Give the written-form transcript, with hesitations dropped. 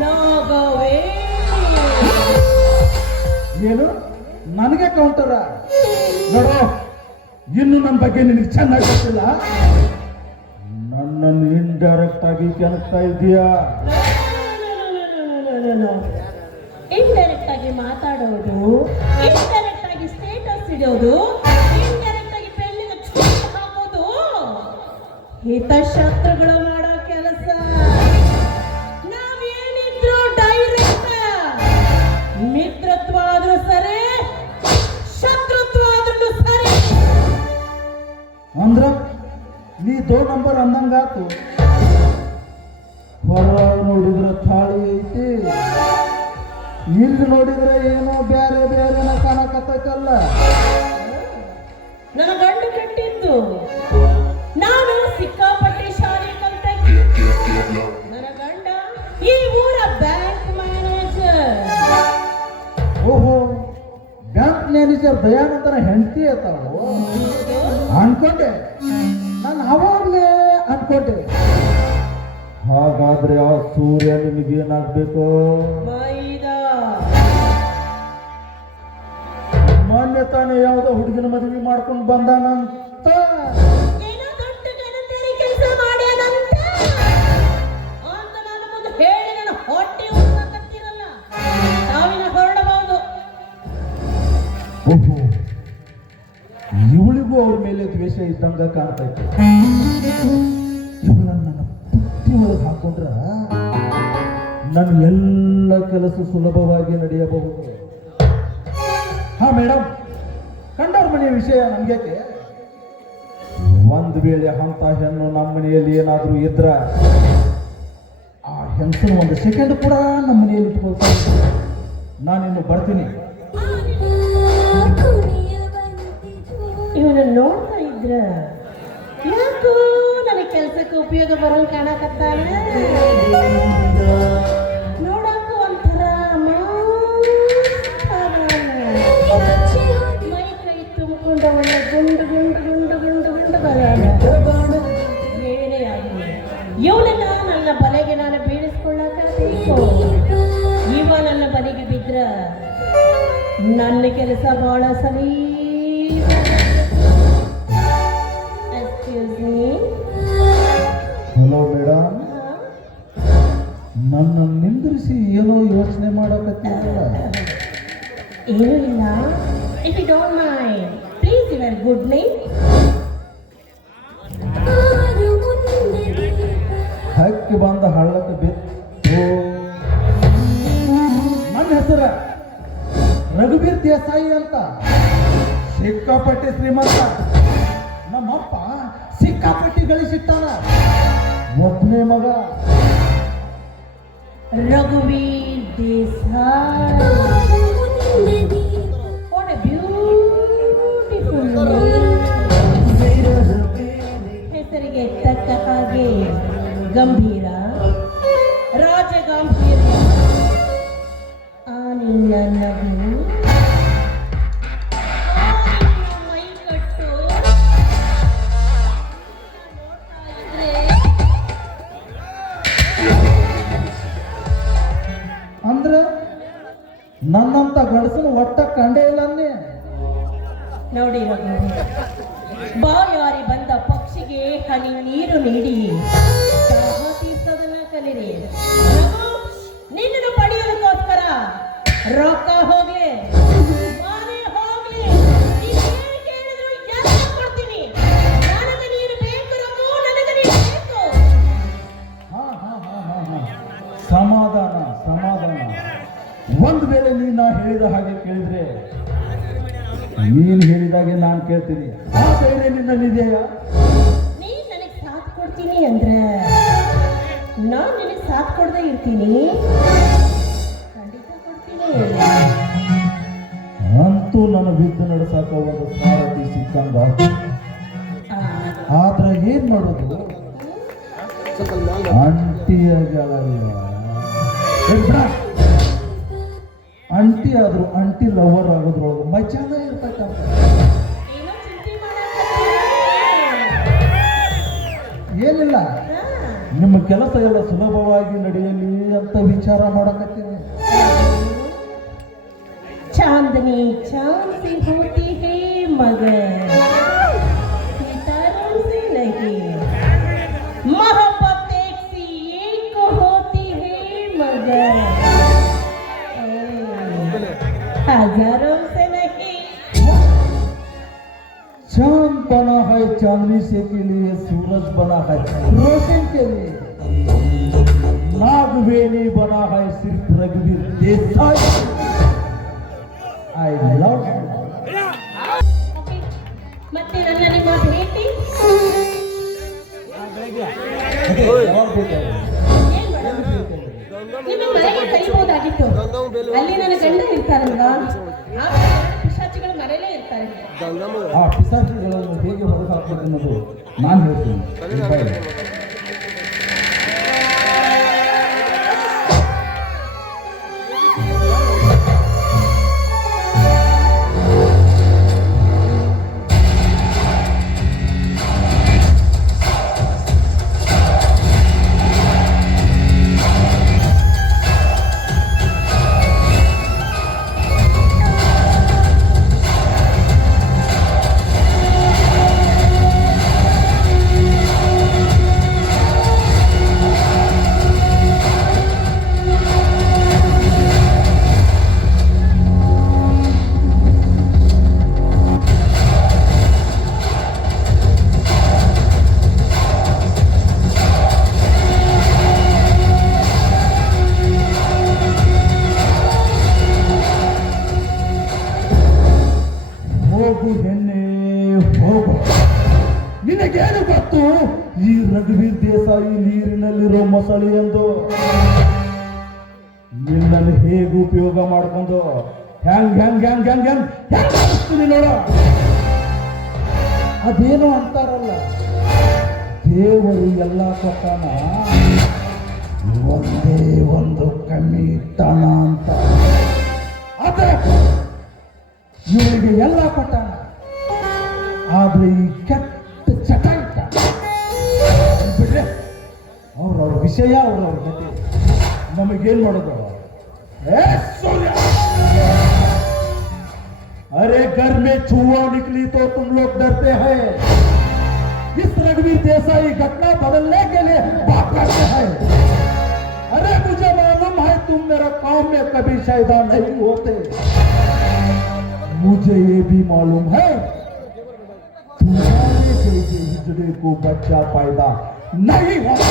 ನಾಗವೇ ಏನು ನನಗೆ ಕೌಂಟರ ನೋಡೋ, ಇನ್ನು ನನ್ನ ಬಗ್ಗೆ ನಿನಗೆ ಚೆನ್ನಾಗಿ ಗೊತ್ತಿಲ್ಲ. ನನ್ನನ್ನು ಇಂಡೈರೆಕ್ಟ್ ಆಗಿ ಕೆಣಕ್ತಾ ಇದೀಯಾ? ಇಂಡೈರೆಕ್ಟ್ ಆಗಿ ಮಾತಾಡೋದು, ಇಂಡೈರೆಕ್ಟ್ ಆಗಿ ಸ್ಟೇಟಸ್ ಇಡೋದು, ಇಂಡೈರೆಕ್ಟ್ ಆಗಿ ಪೆನ್ನಿಗೆ ಚೂರು ಹಾಕೋದು ಹಿತಶತ್ರುಗಳು ಮಾಡೋ ಕೆಲಸ. ನಾವೇನಿದ್ರು ಡೈರೆಕ್ಟ್. ಮಿತ್ರತ್ವ ಆದ್ರೂ ಸರಿ, ಶತ್ರುತ್ವ ಆದ್ರೂ ಸರಿ. ಅಂದ್ರ ನೀ 2 ನಂಬರ್ ಅಂದಂಗಾತು. ಹೊರ ನೋಡಿದ್ರೆ ಥಾಳಿ ಐತಿ, ಇಲ್ಲಿ ನೋಡಿದ್ರೆ ಏನೋ ಬೇರೆ ಬೇರೆನ ಕಾಣಕತ್ತೈತಲ್ಲ. ನನ್ನ ಗಂಡು ಕಟ್ಟಿದ್ದು, ನಾನು ಸಿಕ್ಕಾಪಟ್ಟೆ ಶಾಲೆ ಕಲಿತೆ. ನನ್ನ ಗಂಡ ಈ ಊರ ಬ್ಯಾಂಕ್ ಮ್ಯಾನೇಜರ್. ಓಹೋ, ಬ್ಯಾಂಕ್ ಮ್ಯಾನೇಜರ್ ದಯಾನಂದನ ಹೆಂಡತಿ ಆತಾವು ಅನ್ಕೊಂಡೆ. ನಾನು ಅವಾಗಲೇ ಅನ್ಕೊಂಡೆ. ಹಾಗಾದ್ರೆ ಆ ಸೂರ್ಯ ನಿಮಗೇನಾಗ್ಬೇಕು? ಮೊನ್ನೆ ತಾನೇ ಯಾವುದೋ ಹುಡುಗಿನ ಮದುವೆ ಮಾಡ್ಕೊಂಡು ಬಂದಾನಂತ. ಕೆಲಸ ಮಾಡ್ಯಾನಂತ ಅಂತ ನಾನು ಮುಂದೆ ಹೇಳಿ ನನ್ನ ಹೊಟ್ಟೆ ಉಣ್ಣಕತ್ತಿರಲ್ಲ. ಸಾವಿನ ಹೊರಡಬಹುದು. ಓಹೋ, ಇವಳಿಗೂ ಅವ್ರ ಮೇಲೆ ದ್ವೇಷ ಇದ್ದಂಗ ಕಾಣ್ತೈತೆ. ಇವಳನ್ನ ನನ್ನ ಬುದ್ಧಿ ಒಳಗೆ ಹಾಕೊಂಡ್ರ ನನ್ನ ಎಲ್ಲ ಕೆಲಸ ಸುಲಭವಾಗಿ ನಡೆಯಬಹುದು. ಹಾ ಮೇಡಮ್, ಕಂಡವ್ರ ಮನೆಯ ವಿಷಯ ನಮ್ಗೇಕೆ? ಒಂದು ವೇಳೆ ಅಂತ ಹೆಣ್ಣು ನಮ್ಮ ಮನೆಯಲ್ಲಿ ಏನಾದರೂ ಇದ್ರ ಆ ಹೆಂಗಸನ್ನು 1 ಸೆಕೆಂಡ್ ಕೂಡ ನಮ್ಮ ಮನೆಯಲ್ಲಿ ಇಟ್ಕೊಳ್ತಾರೆ. ನಾನಿನ್ನು ಬರ್ತೀನಿ. ಇವನು ನೋಡ್ತಾ ಇದ್ರ ಯಾಕೋ ನನಗೆ ಕೆಲಸಕ್ಕೆ ಉಪಯೋಗ ಬರೋಂಗ್ ಕಾಣಕತ್ತಾನ. ನೋಡಕ್ಕೂ ಒಂಥರ ಮೈ ಕೈ ತುಂಬಿಕೊಂಡ ಒಳ್ಳೆ ಗುಂಡು ಗುಂಡು ಗುಂಡು ಗುಂಡು ಗುಂಡು ಬರೋಣ. ಏನೇ ಆಗಲಿ ಇವನನ್ನ ನನ್ನ ಬಲೆಗೆ ನಾನು ಬೀಳಿಸ್ಕೊಳ್ಳಬೇಕು. ಇವ ನನ್ನ ಬಲೆಗೆ ಬಿದ್ರ ನನ್ನ ಕೆಲಸ ಬಹಳ ಸರಿ. ಹಲೋ ಮೇಡಮ್, ನನ್ನ ನಿಂದ್ರಿಸಿ ಏನೋ ಯೋಚನೆ ಮಾಡಕತ್ತಿಲ್ಲ. ಏನೂ ಇಲ್ಲ. If you don't mind please your good name. ಹಕ್ಕಿ ಬಂದ ಹಳ್ಳಕ್ಕೆ ಬಿತ್ತು. ನನ್ನ ಹೆಸರ ರಘುವೀರ್ ದೇಸಾಯಿ ಅಂತ. ಸಿಕ್ಕಾಪಟ್ಟಿ ಶ್ರೀಮಂತ. ನಮ್ಮಪ್ಪ ಸಿಕ್ಕಾಪಟ್ಟಿ ಗಳಿಸಿಟ್ಟಾನ. ಒಬ್ಬನೇ ಮಗ ರಘುವೀರ್ ದೇಸಾಯಿ. ವಾಟ್ ಎ ಬ್ಯೂಟಿಫುಲ್ ಹೆಸರಿಗೆ ತಕ್ಕ ಹಾಗೆ ಗಂಭೀರ, ರಾಜಗಾಂಭೀರ್ಯ. ಆ ನಿನ್ನ ನಗು, ಮೈ ಕಟ್ಟು ಅಂದ್ರೆ ನನ್ನಂತ ಗಂಡಸನ ಒಟ್ಟ ಕಂಡೇ ಇಲ್ಲ ಅನ್ನೇ. ನೋಡಿ ರಘು, ಬಾಯಾರಿ ಬಂದ ಪಕ್ಷಿಗೆ ಹನಿ ನೀರು ನೀಡಿ ದಾಹ ತೀರ್ಸೋದನ್ನ ಕಲಿರಿ. ರಘು, ನಿನ್ನನ್ನು ಪಡೆಯೋದಕ್ಕೋಸ್ಕರ ರೊಕ್ಕ ಹೋಗ್ಲಿ, ಮನೆ ಹೋಗ್ಲಿ, ನೀನೇನು ಕೇಳಿದ್ರು ಎಲ್ಲ ಕೊಡ್ತೀನಿ. ನನಗೆ ನೀನು ಬೇಕು ರಘು, ನನಗೆ ನೀನು ಬೇಕು. ಸಮಾಧಾನ ಸಮಾಧಾನ. ಒಂದು ವೇಳೆ ನೀನು ಹೇಳಿದ ಹಾಗೆ ಕೇಳಿದ್ರೆ ನೀನು ಹೇಳಿದಾಗೆ ನಾನು ಕೇಳ್ತೀನಿ. ಆ ಧೈರ್ಯ ನಿನ್ನಲ್ಲಿದೆಯಾ? ನೀನ್ ನನಗೆ ಸಾಥ್ ಕೊಡ್ತೀನಿ ಅಂದ್ರೆ ನಾನು ನಿನಗೆ ಸಾಥ್ ಕೊಡದೆ ಇರ್ತೀನಿ? ಖಂಡಿತ ಕೊಡ್ತೀನಿ. ಅಂತೂ ನನ್ನ ಬಿದ್ದು ನಡೆಸಾಕ ಒಂದು ಸಾರಥಿ ಸಿಕ್ಕಂಗ. ಆದ್ರೆ ಏನ್ ಮಾಡೋದು? ಅಂಟಿ ಆದ್ರೂ ಅಂಟಿ ಲವರ್ ಆಗೋದ್ರೊಳಗೆ ಮಜಾನ ಇರ್ತಕ್ಕಂಥ. ಏನಿಲ್ಲ, ನಿಮ್ಮ ಕೆಲಸ ಎಲ್ಲ ಸುಲಭವಾಗಿ ನಡೆಯಲಿ ಅಂತ ವಿಚಾರ ಮಾಡಕತ್ತೀನಿ. चांदनी चांद से होती है मगर सितारों से नहीं, मोहब्बत एक सी एक होती है मगर हजारों से नहीं. चांद बना है चांदनी से के लिए, सूरज बना है रोशन के लिए, नागवेणी बना है सिर्फ रघुवीर Desai. I love you. Okay. ಮತ್ತೆ ನನ್ನ ನಿಮ್ಮ ಭೇಟಿ ಯಾವಾಗ ಬೇಕಾದ್ರೆ? ಏನ್ ಮಾಡೋದು? ನಿಮ್ಮ ಮನೆಗೆ ಕರಿಬಹುದಾಗಿತ್ತು. ಅಲ್ಲಿ ನನ್ನ ಗಂಡ ಇರ್ತಾರಲ್ವಾ, ಆಗ ಪಿಶಾಚಿಗಳು ಮನೆಯಲ್ಲೇ ಇರ್ತಾರೆ. ಆ ಪಿಶಾಚಿಗಳನ್ನು ಹೇಗೆ ಹೊರಗೆ ಹಾಕಬೇಕು ಅನ್ನೋದು ನಾನು ಹೇಳ್ತೀನಿ. ಬಾಯ್. ನಿನಗೇನು ಗೊತ್ತು ಈ ರಘುವೀರ್ ದೇಸಾಯಿ ನೀರಿನಲ್ಲಿರೋ ಮೊಸಳಿ ಎಂದು? ನಿನ್ನನ್ನು ಹೇಗೆ ಉಪಯೋಗ ಮಾಡ್ಕೊಂಡು ಹೆಂಗ್ ಹೆಂಗ್ ಹೆಂಗ್ ಹೆಂಗ್ ಹೆಂಗ್ ಹೆಂಗ್ ಮಾಡಿಸ್ತೀನಿ ನೋಡ. ಅದೇನೋ ಅಂತಾರಲ್ಲ, ದೇವರು ಎಲ್ಲ ಕೊಟ್ಟಾನ, ಒಂದೇ ಒಂದು ಕಮ್ಮಿ ಇಟ್ಟಾನ ಅಂತ. ಆದ್ರೆ ಇವರಿಗೆ ಎಲ್ಲ ಕೊಟ್ಟಾನ, ಆದ್ರೆ ಈ ಕೆಟ್ಟ ಚಟ ಇಟ್ಟ. ಬಿಡ್ರೆ, ಅವ್ರವ್ರ ವಿಷಯ, ಅವ್ರವ್ರ ಗತಿ. ನಮಗೇನ್ ಮಾಡೋದು? ಏ ಸೂರ್ಯ, अरे घर में छुआ निकली तो तुम लोग डरते हैं. इस रघुवीर देसाई घटना बदलने के लिए बात करते हैं. अरे मुझे मालूम है तुम मेरा काम में कभी शायद नहीं होते. मुझे ये भी मालूम है तुम्हारे जैसे हिजड़े को बच्चा पैदा नहीं होता.